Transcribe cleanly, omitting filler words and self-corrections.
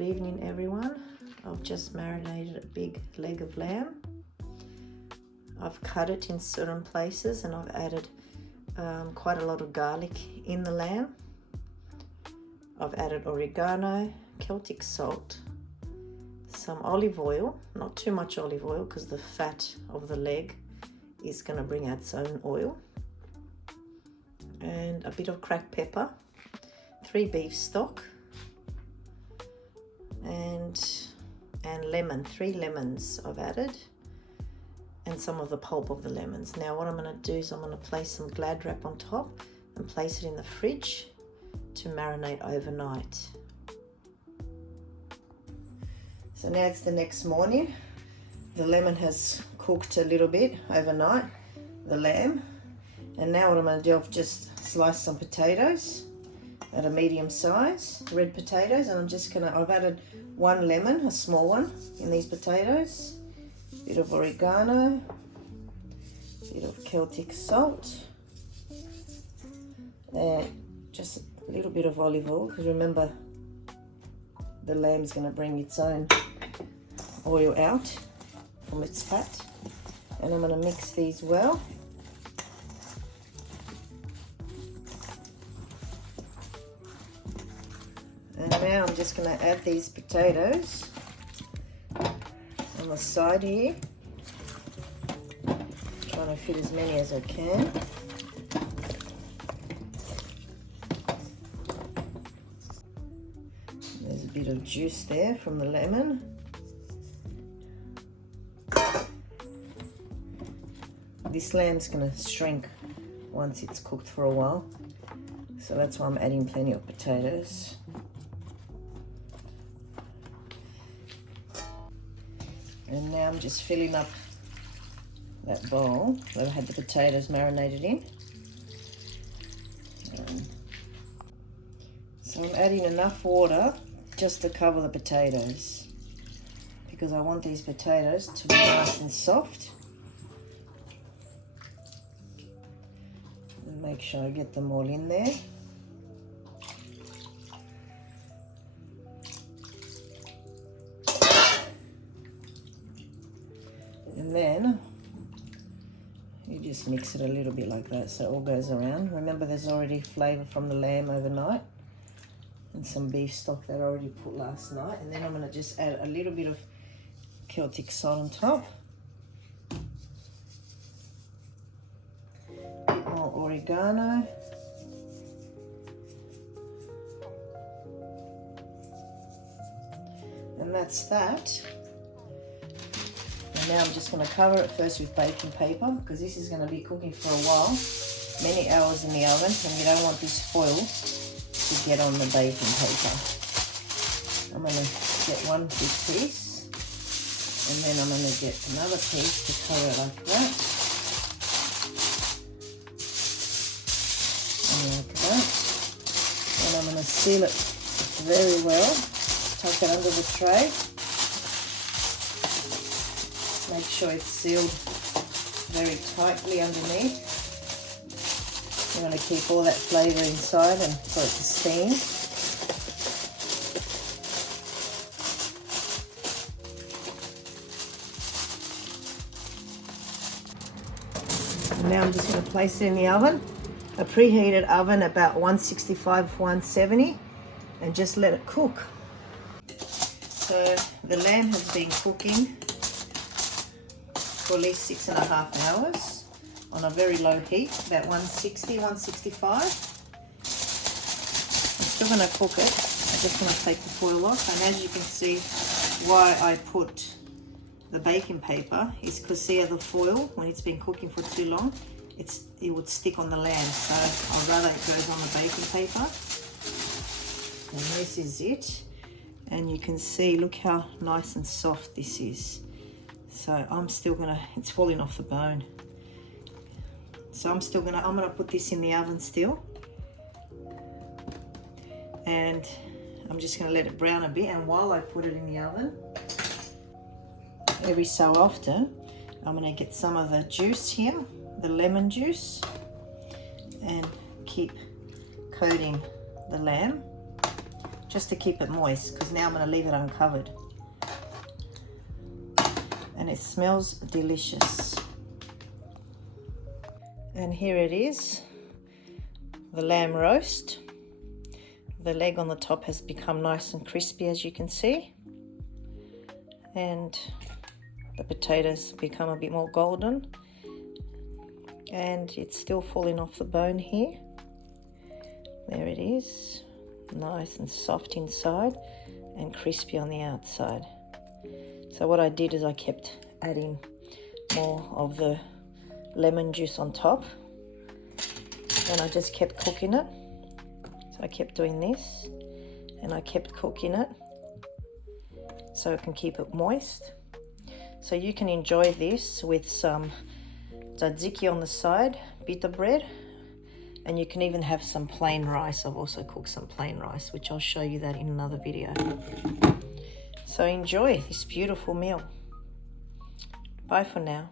Good evening everyone. I've just marinated a big leg of lamb. I've cut it in certain places and I've added quite a lot of garlic in the lamb. I've added oregano, Celtic salt, some olive oil, not too much olive oil because the fat of the leg is going to bring out its own oil, and a bit of cracked pepper, 3 beef stock, and lemon, 3 lemons I've added, and some of the pulp of the lemons. Now what I'm going to do is I'm going to place some Glad wrap on top and place it in the fridge to marinate overnight. So now it's the next morning. The lemon has cooked a little bit overnight, the lamb, and now what I'm going to do, I've just sliced some potatoes at a medium size, red potatoes, and I've added 1 lemon, a small one, in these potatoes, a bit of oregano, a bit of Celtic salt, and just a little bit of olive oil, because remember the lamb's going to bring its own oil out from its fat. And I'm going to mix these well. And now I'm just going to add these potatoes on the side here, trying to fit as many as I can. There's a bit of juice there from the lemon. This lamb's going to shrink once it's cooked for a while, so that's why I'm adding plenty of potatoes. And now I'm just filling up that bowl that I had the potatoes marinated in. So I'm adding enough water just to cover the potatoes, because I want these potatoes to be nice and soft. And make sure I get them all in there. And then you just mix it a little bit like that so it all goes around. Remember, there's already flavour from the lamb overnight and some beef stock that I already put last night. And then I'm going to just add a little bit of Celtic salt on top, a bit more oregano, and that's that. And now I'm just going to cover it first with baking paper, because this is going to be cooking for a while, many hours in the oven, and you don't want this foil to get on the baking paper. I'm going to get one big piece, and then I'm going to get another piece to cover it like that. And like that. And I'm going to seal it very well, tuck it under the tray. Make sure it's sealed very tightly underneath. We're going to keep all that flavour inside and for it to steam. And now I'm just going to place it in the oven, a preheated oven about 165, 170, and just let it cook. So the lamb has been cooking for at least 6.5 hours on a very low heat, about 160, 165. I'm still going to cook it. I'm just going to take the foil off, and as you can see, why I put the baking paper is because see the foil, when it's been cooking for too long, it would stick on the lamb, so I'd rather it goes on the baking paper. And this is it, and you can see, look how nice and soft this is. So I'm still gonna, it's falling off the bone. So I'm gonna put this in the oven still. And I'm just gonna let it brown a bit, and while I put it in the oven, every so often, I'm gonna get some of the juice here, the lemon juice, and keep coating the lamb just to keep it moist, because now I'm going to leave it uncovered. And it smells delicious. And here it is, the lamb roast. The leg on the top has become nice and crispy, as you can see. And the potatoes become a bit more golden. And it's still falling off the bone here. There it is, nice and soft inside and crispy on the outside. So what I did is I kept adding more of the lemon juice on top, and I just kept cooking it. So I kept doing this and I kept cooking it so it can keep it moist. So you can enjoy this with some tzatziki on the side, Pita bread, and you can even have some plain rice. I've also cooked some plain rice, which I'll show you that in another video. So enjoy this beautiful meal. Bye for now.